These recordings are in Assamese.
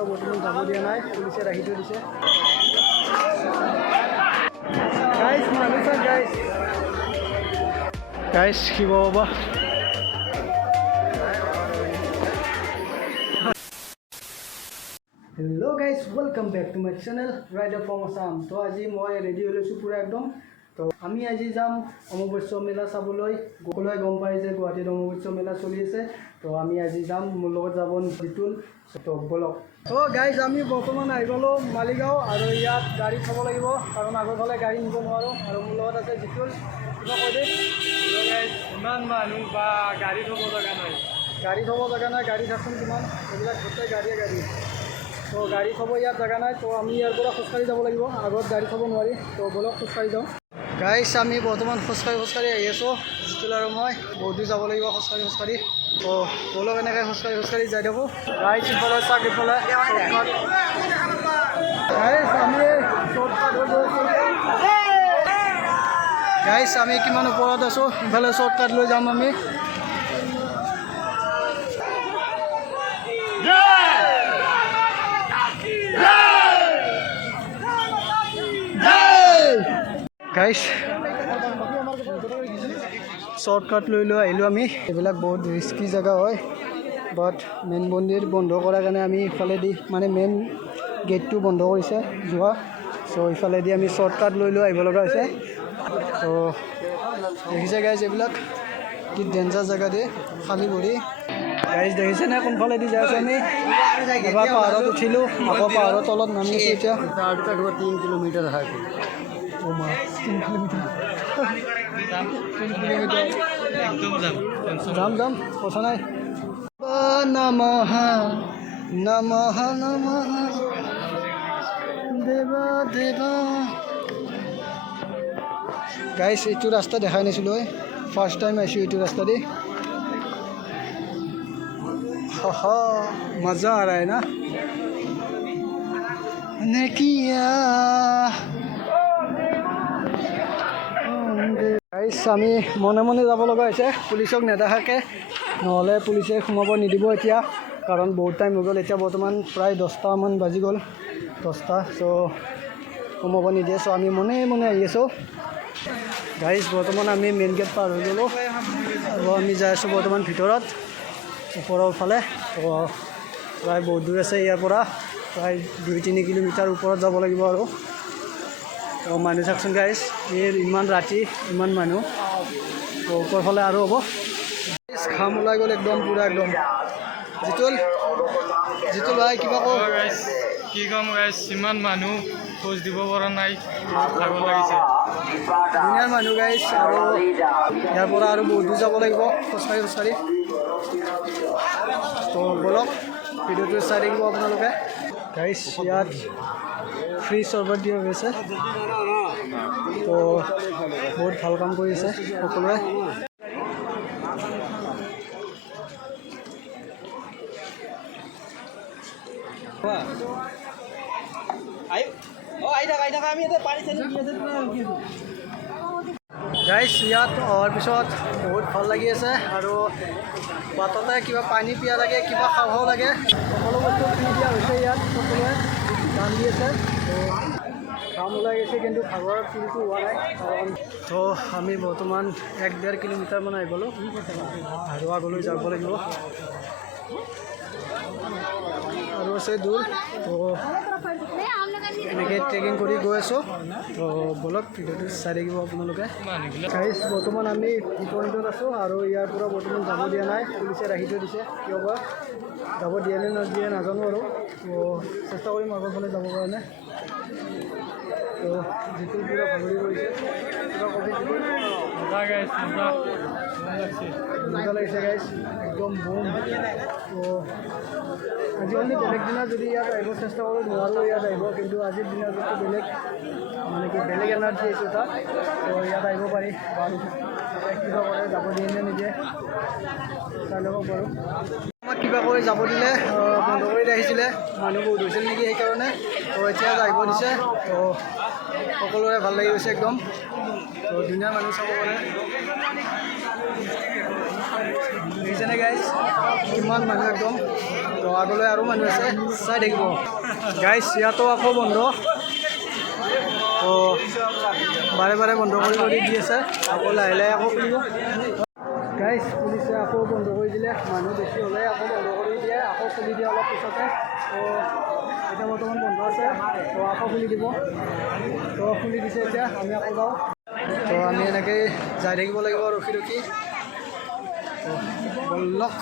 পৰা বৰ্তমান যাব দিয়া নাই, পুলিচে ৰাখি থৈ দিছে। গাইজ মানুহ চাওক guys, guys Shiv Baba. Hello' guys, welcome back to my channel rider from Assam. তো আজি মই ৰেডি হৈ লৈছোঁ পূৰা একদম। তো আমি আজি যাম অমাৱস্যা মেলা চাবলৈ। সকলোৱে গম পাই যে গুৱাহাটীত অমাৱস্যা মেলা চলি আছে। তো আমি আজি যাম, মোৰ লগত যাব জিতুল। তো বলক। তো গাইজ আমি বৰ্তমান আহি গ'লোঁ মালিগাঁও, আৰু ইয়াত গাড়ী থ'ব লাগিব কাৰণ আগৰফালে গাড়ী নিব নোৱাৰোঁ। আৰু মোৰ লগত আছে জিতুল। কিবা কৈ দে। ইমান মানুহ বা গাড়ী থ'ব জেগা নাই। গাড়ী থ'ব জেগা নাই, গাড়ী থাকচোন কিমান, এইবিলাক গোটেই গাড়ীয়ে গাড়ী। তো গাড়ী থ'ব ইয়াত জেগা নাই। তো আমি ইয়াৰ পৰা খোজকাঢ়ি যাব লাগিব, আগত গাড়ী থ'ব নোৱাৰি। তো বলক খোজকাঢ়ি যাওঁ। গাইজ আমি বৰ্তমান খোজকাঢ়ি আহি আছোঁ, জিতুল আৰু মই। বহুত দূৰ যাব লাগিব খোজকাঢ়ি। তো বলক এনেকৈ খোজকাঢ়ি যাই থাকোঁ। গাইজ ইফালে চাওক, ইফালে গাইজ আমি শ্বৰ্টকাট হৈ গৈ আছোঁ। গাইজ আমি কিমান ওপৰত আছোঁ, ইফালে শ্বৰ্টকাট লৈ যাম আমি। গাইজ শ্বৰ্টকাট লৈ আহিলোঁ আমি। এইবিলাক বহুত ৰিস্কি জেগা হয়, বাট মেইন মন্দিৰ বন্ধ কৰাৰ কাৰণে আমি ইফালেদি, মানে মেইন গেটটো বন্ধ কৰিছে যোৱা। চ' ইফালেদি আমি শ্বৰ্টকাট লৈ আহিব লগা হৈছে। তো দেখিছে গাইজ এইবিলাক কি ডেঞ্জাৰ জেগা দিয়ে, খালী ভৰি। গাইজ দেখিছেনে কোনফালেদি যাই আছোঁ আমি। এবাৰ পাহাৰত উঠিলোঁ, আকৌ পাহাৰৰ তলত নামি আছোঁ এতিয়া। 3 কিলোমিটাৰ হয়। 3 কিলোমিটাৰ যাম কথা নাই। নমঃ নমঃ নমঃ দেৱা দেৱা। গাইজ এইটো ৰাস্তা দেখাই নাছিলোঁ, ফাৰ্ষ্ট টাইম আহিছোঁ এইটো ৰাস্তা দি। মজা আ ৰা হে না নে কিয়া। গাইজ আমি মনে মনে যাব লগা হৈছে, পুলিচক নেদেখাকৈ, নহ'লে পুলিচে সোমাব নিদিব এতিয়া, কাৰণ বহুত টাইম হৈ গ'ল। এতিয়া বৰ্তমান প্ৰায় 10টামান বাজি গ'ল, 10টা। চ' সোমাব নিদিয়ে। চ' আমি মনে মনে আহি আছোঁ। গাইজ বৰ্তমান আমি মেইন গেট পাৰ হৈ গ'লোঁ, আৰু আমি যাই আছোঁ বৰ্তমান ভিতৰত, ওপৰৰ ফালে। তো প্ৰায় বহুত দূৰ আছে ইয়াৰ পৰা, প্ৰায় 2-3 কিলোমিটাৰ ওপৰত যাব লাগিব আৰু। তো মানুহ চাওকচোন গাইজ, এই ইমান ৰাতি ইমান মানুহ। তো ওপৰ ফালে আৰু হ'ব। ঘাম ওলাই গ'ল একদম পূৰা একদম। জিতুল ভাই কিবা কওঁ। কি ক'ম গাইজ, ইমান মানুহ খোজ দিব পৰা নাই, ভাগৰ লাগিছে। ধুনীয়াৰ মানুহ গাইজ, আৰু ইয়াৰ পৰা আৰু বহুত দূৰ যাব লাগিব খোজকাঢ়ি। তো বলক ভিডিঅ'টো চাই থাকিব আপোনালোকে। গাইজ ইয়াত ফ্ৰী চৰ্বত দিয়া গৈছে, তো বহুত ভাল কাম কৰিছে সকলোৱে। গাইজ ইয়াত অহাৰ পিছত বহুত ভাল লাগি আছে, আৰু বাটতে কিবা পানী পিয়া লাগে, কিবা খাব লাগে, সকলো বস্তু ফ্ৰী দিয়া হৈছে ইয়াত। সকলোৱে দাম দি আছে। তো কাম ওলাই গৈছে, কিন্তু ভাগৰৰ ফিলটো হোৱা নাই। তো আমি বৰ্তমান 1-1.5 কিলোমিটাৰমান আহি গ'লোঁ, আৰু আগলৈ যাব লাগিব, আৰু আছে দূৰ। তো এনেকৈ ট্ৰেকিং কৰি গৈ আছোঁ। তো বলক ভিডিঅ'টো চাই থাকিব আপোনালোকে। গাইজ বৰ্তমান আমি পইণ্টত আছোঁ, আৰু ইয়াৰ পৰা বৰ্তমান যাব দিয়া নাই, পুলিচে ৰাখি থৈ দিছে। কিয় বা যাব দিয়ে নে নিদিয়ে নাজানো আৰু। তো চেষ্টা কৰিম আগৰ ফালে যাবৰ কাৰণে। তো যিটো পূৰা ভাগৰি গৈছে, কিবা কবি মজা লাগিছে গাইজ, একদম বুম। তো আজি অন্য বেলেগ দিনা যদি ইয়াত আহিব চেষ্টা কৰোঁ, নোৱাৰোঁ ইয়াত আহিব, কিন্তু আজিৰ দিনত যিটো বেলেগ, মানে কি বেলেগ এনাৰ্জি আছে তাত। তো ইয়াত আহিব পাৰি, ভাল কিবা কৰে, যাব দিয়ে নে নিদিয়ে চাই ল'ব পাৰোঁ। আমাক কিবা কৰি যাব দিলে, বন্ধ কৰি ৰাখিছিলে, মানুহ বহুত হৈছিল নেকি সেইকাৰণে। তো এতিয়া আহিব দিছে। তো সকলোৰে ভাল লাগি গৈছে একদম। তো ধুনীয়া মানুহ চাব পাৰে দেখিছেনে গাইজ, কিমান মানুহ একদম। তো আগলৈ আৰু মানুহ আছে, চাই থাকিব গাইজ। ইয়াতো আকৌ বন্ধ, তো বাৰে বাৰে বন্ধ কৰি দি আছে, আকৌ লাহে লাহে আকৌ খুলিব গাইজ। পুলিচে আকৌ বন্ধ কৰি দিলে, মানুহ বেছি হ'লে আকৌ বন্ধ কৰি দিয়ে, আকৌ খুলি দিয়ে অলপ পিছতে। তো এতিয়া বৰ্তমান বন্ধ আছে, তো আকৌ খুলি দিব। তো খুলি দিছে এতিয়া, আমি আকৌ যাওঁ। তো আমি এনেকৈ যাই থাকিব লাগিব ৰখি ৰখি। বলক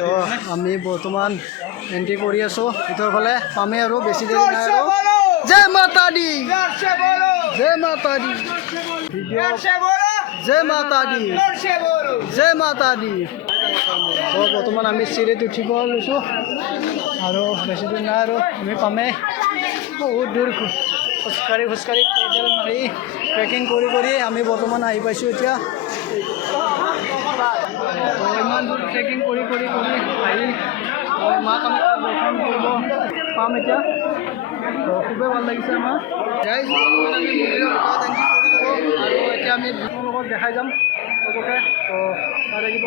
তো আমি বৰ্তমান এণ্ট্ৰি কৰি আছোঁ ভিতৰ ফালে, পামেই আৰু বেছি দেৰি নাই আৰু। জয় মাতা দি, জয় মাতা দি, জয় মাতা দি, জয় মাতা দি। তো বৰ্তমান আমি চিৰিত উঠিব লৈছোঁ আৰু বেছি দূৰ নাই আৰু আমি পামেই। বহুত দূৰ খোজকাঢ়ি খোজকাঢ়ি পেডেল মাৰি ট্ৰেকিং কৰি কৰি আমি বৰ্তমান আহি পাইছোঁ এতিয়া। ইমান দূৰ ট্ৰেকিং কৰি কৰি কৰি আহি মা কামাখ্যা দৰ্শন কৰিব পাম এতিয়া। তো খুবেই ভাল লাগিছে আমাৰ। গাইজ আমি মন্দিৰৰ ভিতৰত এণ্ট্ৰি কৰি দিব আৰু এতিয়া আমি বিষ্ণুৰ লগত দেখাই যাম চবকে। তো চাই থাকিব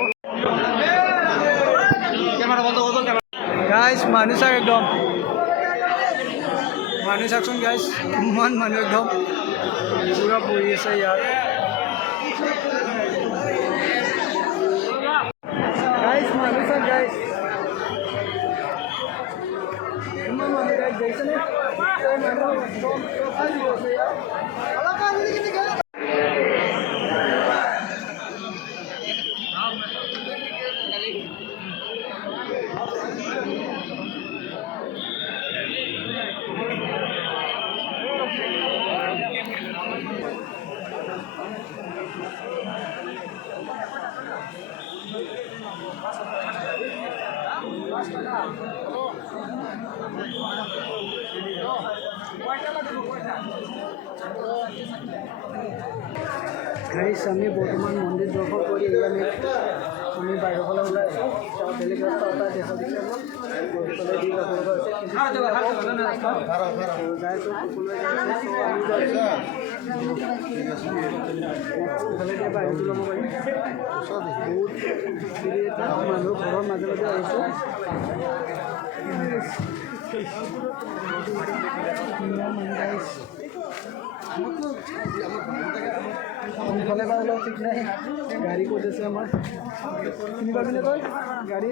গাইজ। মানুহ চাওক একদম, মানুহ চাওকচোন গাইজ, কিমান মানুহ একদম পূৰা বহি আছে ইয়াত। গাইজ মানুহ চাওক গাইজ, কিমান মানুহ গাইজ দেখিছেনে? মানুহ একদম আছে ইয়াত। গাইজ আমি বৰ্তমান মন্দিৰ দৰ্শন কৰি আমি বাহিৰৰ ফালে ওলাই আছোঁ। বেলেগ ৰাস্তা এটা দেখা দিছে আমাক, সেইফালে দি যাব লগা হৈছে। ইফালে দিয়ে বাহিৰটো ল'ব পাৰিম। বহুত মানুহ ঘৰৰ মাজে মাজে আহিছোঁ। কোনফালে বা অলপ ঠিক নাই, গাড়ী ক'ত আছে আমাৰ চিনি পাবিনে তই? গাড়ী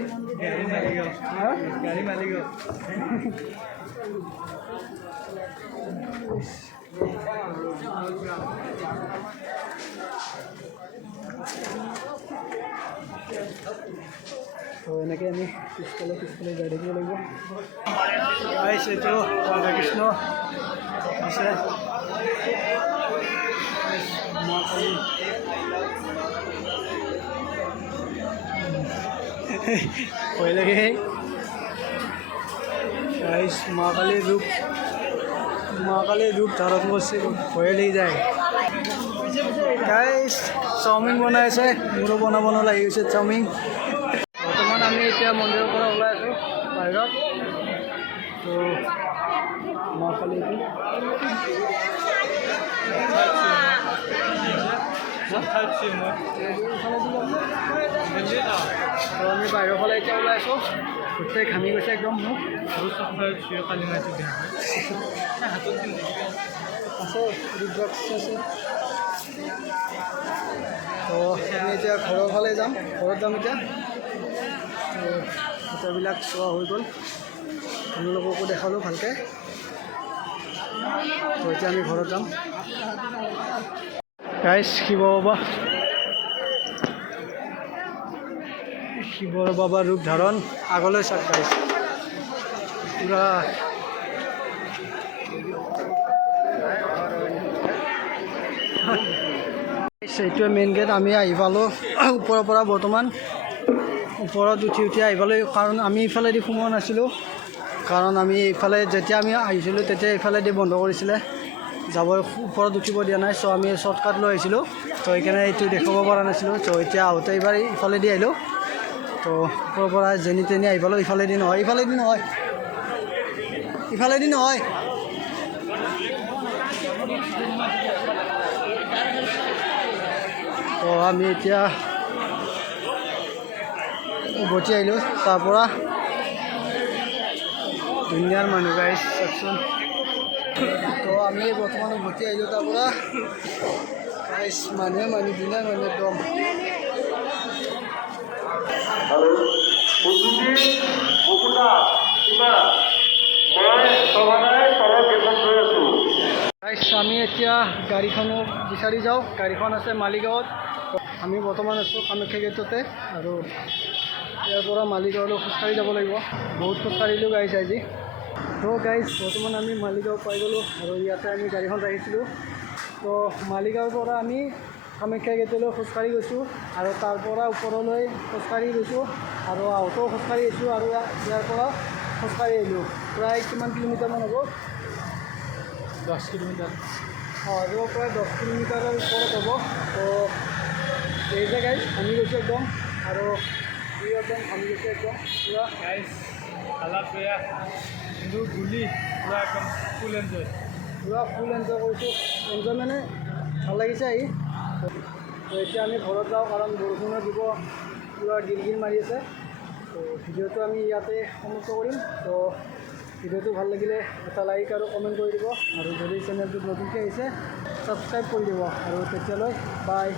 হা গাড়ী মালিক তো এনেকৈ আমি পিছফালে পিছফালে যাই থাকিব লাগিব। আহিছে এইটো ৰাধাকৃষ্ণ আছে, ভয় লাগে। মা কালীৰ ৰূপ ধাৰণ কৰিছে, ভয়ে লাগি যায়। গাইজ চাওমিন বনাই আছে, মোৰো বনাব লাগি গৈছে চাওমিন। বৰ্তমান আমি এতিয়া মন্দিৰৰ পৰা ওলাই আছোঁ বাহিৰত। তো মা কালীটো আমি বাহিৰৰ ফালে এতিয়া ওলাই আছোঁ, গোটেই ঘামি গৈছে একদম মোক। আছে ৰুদ্ৰাক্ষ আছে। তো আমি এতিয়া ঘৰৰ ফালে যাম, ঘৰত যাম এতিয়া। গোটেইবিলাক চোৱা হৈ গ'ল, আপোনালোককো দেখালোঁ ভালকৈ। তো এতিয়া আমি ঘৰত যাম। গাইজ শিৱ বাবাৰ ৰূপ ধাৰণ আগলৈ চাওক গাইজ, পূৰা এইটোৱে মেইন গেট। আমি আহি পালোঁ ওপৰৰ পৰা বৰ্তমান। ওপৰত উঠি আহিবলৈ, কাৰণ আমি ইফালেদি সোমোৱা নাছিলোঁ, কাৰণ আমি এইফালে যেতিয়া আমি আহিছিলোঁ তেতিয়া এইফালেদি বন্ধ কৰিছিলে, যাব ওপৰত উঠিব দিয়া নাই। চ' আমি শ্বৰ্টকাট লৈ আহিছিলোঁ, তো সেইকাৰণে এইটো দেখাব পৰা নাছিলোঁ। চ' এতিয়া আহোঁতে এইবাৰ ইফালেদি আহিলোঁ, তো ওপৰৰ পৰা যেনি তেনি আহি পালোঁ। ইফালেদি নহয়, ইফালেদি নহয়, ইফালেদি নহয়। তো আমি এতিয়া উভতি আহিলোঁ তাৰ পৰা। ধুনীয়াৰ মানুহ গাইছ চাওকচোন। তো আমি বৰ্তমান উভতি আহিলোঁ তাৰ পৰা। গাইছ মানুহ ধুনীয়াৰ মানুহ একদম। গাইছ আমি এতিয়া গাড়ীখনো বিচাৰি যাওঁ। গাড়ীখন আছে মালিগাঁৱত। আমি বৰ্তমান আছোঁ কামাখ্যা গেটতে, আৰু ইয়াৰ পৰা মালিগাঁৱলৈ খোজকাঢ়ি যাব লাগিব। বহুত খোজকাঢ়িলোঁ গাইছ আজি। তো গাইছ বৰ্তমান আমি মালিগাঁও পাই গ'লোঁ, আৰু ইয়াতে আমি গাড়ীখন ৰাখিছিলোঁ। তো মালিগাঁৱৰ পৰা আমি কামাখ্যা গেটলৈ খোজকাঢ়ি গৈছোঁ, আৰু তাৰ পৰা ওপৰলৈ খোজকাঢ়ি গৈছোঁ, আৰু আহোঁতেও খোজকাঢ়ি আহিছোঁ, আৰু ইয়াৰ পৰা খোজকাঢ়ি আহিলোঁ। প্ৰায় কিমান কিলোমিটাৰমান হ'ব? 10 কিলোমিটাৰ। আৰু প্ৰায় 10 কিলোমিটাৰৰ ওপৰত হ'ব। তো এই যে গাইছ ভাঙি গৈছে একদম, আৰু একদম ভাঙি গৈছে একদম পূৰা। গাইছ হালাত বেয়া, কিন্তু গুলি পূৰা একদম ফুল এনজয়। পূৰা ফুল এনজয় কৰিছোঁ। এনজয় মানে ভাল লাগিছে আহি। তো এতিয়া আমি ঘৰত যাওঁ, কাৰণ বৰষুণো দিব, পূৰা গিৰ মাৰি আছে। তো ভিডিঅ'টো আমি ইয়াতে সমাপ্ত কৰিম। তো ভিডিঅ'টো ভাল লাগিলে এটা লাইক আৰু কমেণ্ট কৰি দিব, আৰু যদি চেনেলটোত নতুনকৈ আহিছে ছাবস্ক্ৰাইব কৰি দিব, আৰু তেতিয়ালৈ বাই।